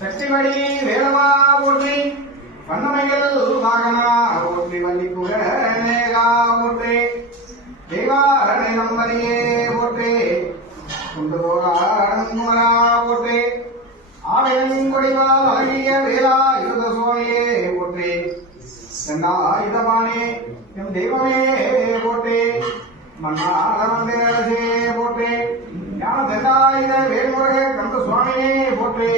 சக்திமணி வேலவா போற்றி வண்ணமைகள் வாகனா போற்றி வள்ளிப்புகா போற்றி தெய்வாரணை நம்பரியே போற்றி குண்டு போராடங்குமரா போற்றி ஆவியன் கொடிவாகிய வேலா யுத சோழையே போற்றி சென்னாயுதபாணி எம் தெய்வமே போற்றி மன்னாரே போற்றி ஞான தண்டாயுத வேல்முருக கந்த சுவாமியே போற்றி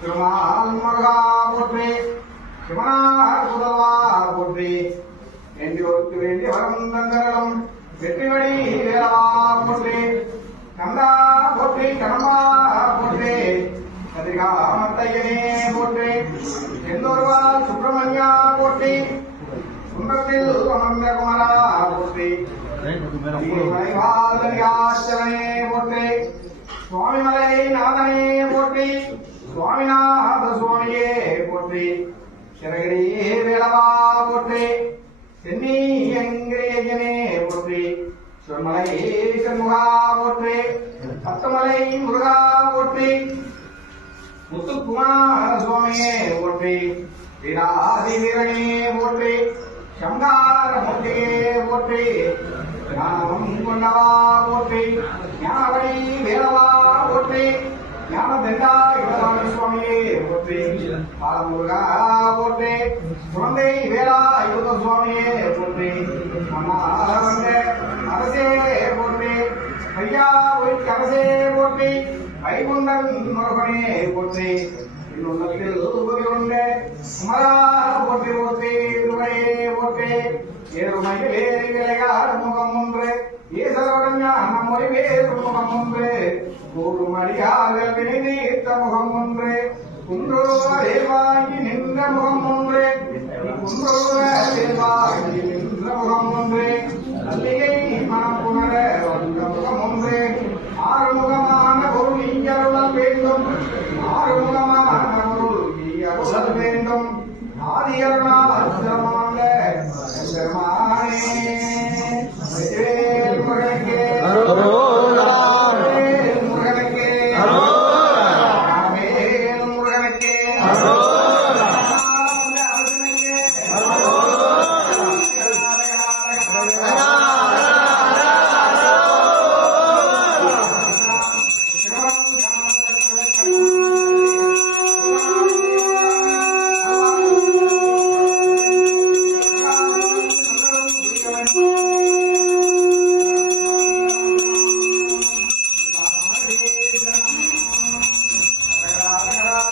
திருமால் முருகா போற்றி சிவனார் புதல்வா போற்றி வேண்டியோருக்கு வேண்டி வரம் தந்தரலும் வெற்றிவடி வேலவா போற்றி கந்தா போற்றி கடம்பா போற்றி கதிர்காமத்தையனே போற்றி எந்தொருவா சுப்பிரமணியா போற்றி சுந்தரத்தில் அமர்ந்த குமரா போற்றி போற்றி சுவாமிமலை நாதனே போற்றி சுவாமிநாத சுவாமியே போற்றி சிறகிரி வேலவா போற்றி சென்னி எங்கிரியனே போற்றி சொன்மலை சண்முகா போற்றி பத்தமலை முருகா போற்றி முத்துக்குமார சுவாமியே போற்றி வீராதி வீரனே போற்றி சங்கார மூர்த்தியே போற்றி ஞானம் கொண்டவா போற்றி ஞானவழி வேலவா போற்றி ஞான தண்டாயுதபாணி சுவாமியே போற்றி பாலமுருகா போற்றி குழந்தை வேலா யுத சுவாமியே போற்றி மன்னாரவங்க அரசே போற்றி ஐயா ஒய்க்கு அரசே போற்றி வைகுண்டன் முருகனே போற்றி இன்னொன்னத்தில் உபயோக குமரா போற்றி போற்றி திருவடியே போற்றி ஏறுமையில் ஏறி விளையாடு முகம் ஒன்று ஈசருடன் நம்மொழி வேறு முகம் ஒன்று கூறும் அடியார்கள் வினைதீர்த்த முகம் ஒன்று குன்றோரே வாங்கி நின்ற முகம் ஒன்று குன்றோரே வாங்கி நின்ற முகம் ஒன்று அல்லிகை மனப்புணர வந்த முகம் ஒன்று ஆறுமுகமான பொருள் இயருளல் வேண்டும் ஆறுமுகமான பொருள் இயருளல் வேண்டும் ஆதியருளால் சிரமமல்ல பெருமானே